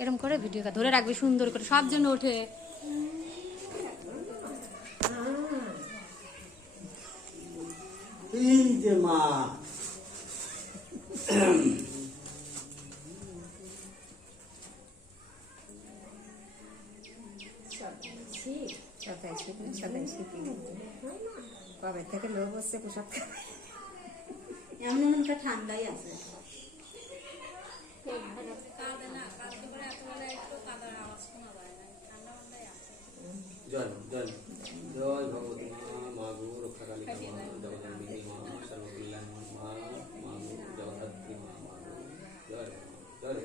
এরকম করে ভিডিওটা ধরে রাখবে সুন্দর করে সব জন্য ওঠে। এই যে মা। সবাই শিখি সবাই শিখি কবে থেকে লোক হচ্ছে পোশাক এমন এমনটা ঠান্ডাই আছে। জয় জয় জয় ভগবতী মা মা গো রক্ষা কালী মা জগদাম্বিনী মা সর্বকল্যাণ মা মা গো জগদ্ধাত্রী মা মা গো জয় জয়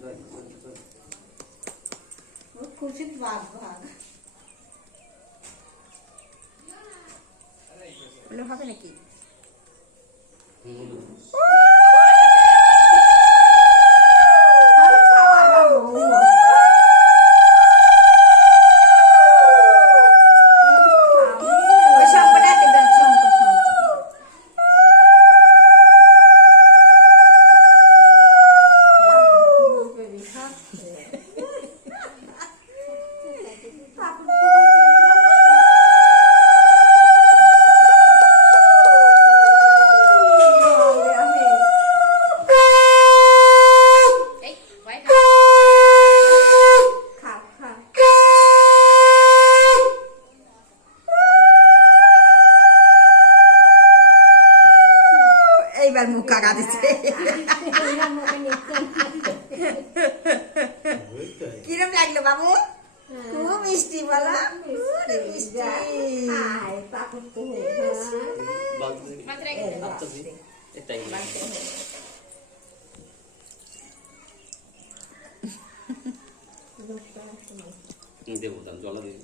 জয় জয় জয় ও খুশি ভাগ ভাগ বলে হবে নাকি এইবার মুখ কাকা দিচ্ছে কিরম লাগলো বাবু খুব মিষ্টি বলো ওরে মিষ্টি মাত্র এক আচ্ছা জি এটাই দেবো দাম জল দিন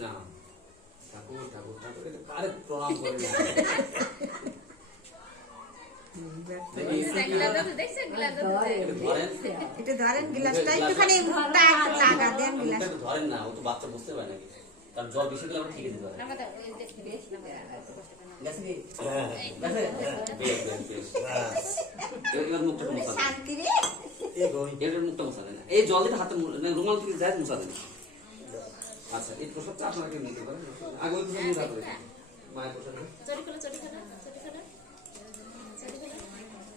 না ঠাকুর ঠাকুর ঠাকুর এটা কারে প্রণাম করে না ধরেন না ও তো বাচ্চা বুঝতে পারে নাকি তার জল বেশি না না দেন এই জল দিয়ে হাতে না, রুমাল থেকে যায় মোছা দেন আচ্ছা এই প্রসাদটা আপনাকে নিতে পারেন আগে মায়ের প্রসাদ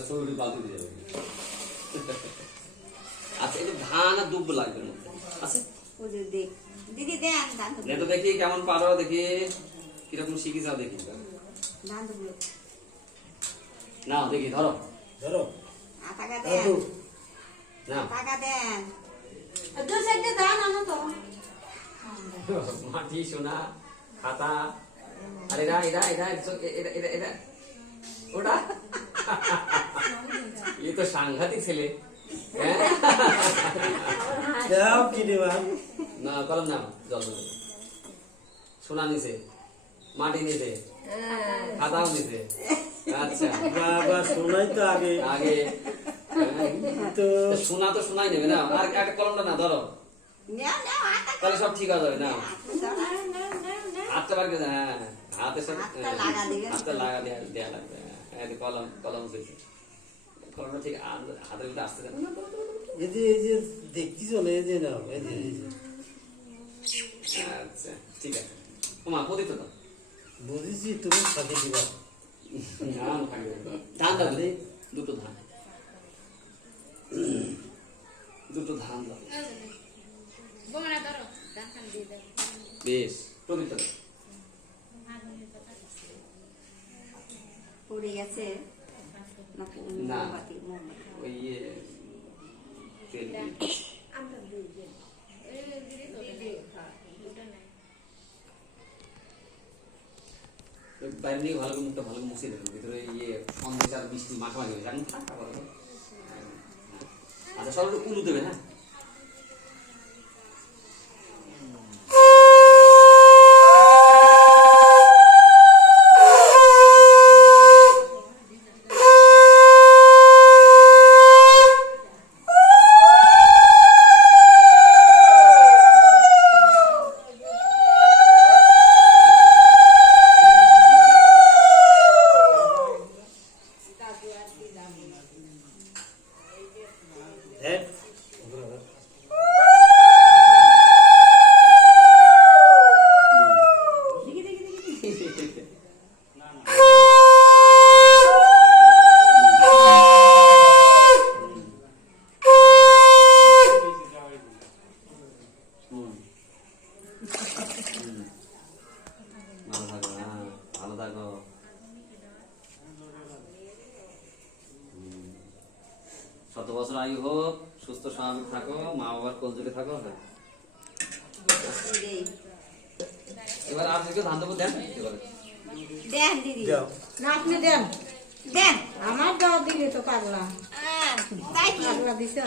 সরানো নাহলে শরীরে বালতি দিয়ে যাবে আচ্ছা এই যে ধান আর দুব্ব লাগবে না আচ্ছা পুজো দেখ দিদি দেন দান নে তো দেখি কেমন পারো দেখি কিরকম শিখি যাও দেখি দান দুগুলো নাও দেখি ধরো ধরো টাকা দেন না টাকা দেন দু সাইডে দান আনো তো মাটি সোনা খাতা আর এরা এরা এরা এরা এরা এরা সাংঘাতিক ছেলে। হ্যাঁ? না কলম জল সোনা নিছে মাটি নিছে খাতাও নিছে। আচ্ছা। বাবা শোনাই তো আগে। আগে। হ্যাঁ। তো তো সোনা তো সোনাই নেবে না। আর একটা কলমটা না ধরো। তাহলে সব ঠিক হয়ে যাবে না? হাতটা বার করে হ্যাঁ হাতে সব হাতটা লাগা দেয়া। লাগবে হ্যাঁ। কলম কলম কলমটা ঠিক হাত- হাতের ভিতরে আসতে দেবে এই যে এই যে দেখতে চলে এই যে নাও এই যে। আচ্ছা ঠিক আছে। তোমা পদিত তো বুঝেছি তুমি সাথে দিবা। ধান দাও। দুটো ধান। দুটো ধান দাও। দান বেশ পবিত্র পড়ে গেছে। না না। মোমবাতি মোমবাতি ওই ইয়ে তেল দিন বাইরে নিয়ে ভালো করে মুখটা ভালো করে মুছে দেবেন ভিতরে ইয়ে সন্দেশ আর মিষ্টি মাখামাখি হয়ে আপাতত। আচ্ছা সব উলু দেবে হ্যাঁ then বছর আয়ু হোক সুস্থ স্বাভাবিক থাকো মা বাবার কোল জুড়ে থাকো হ্যাঁ। এবার আর কেউ ধান দেবো দেন? এবারে দেন দিদি। না আপনি দেন। দেন আমার দেওয়া দিলে তো পাগলা। তাই পাগলা দিছে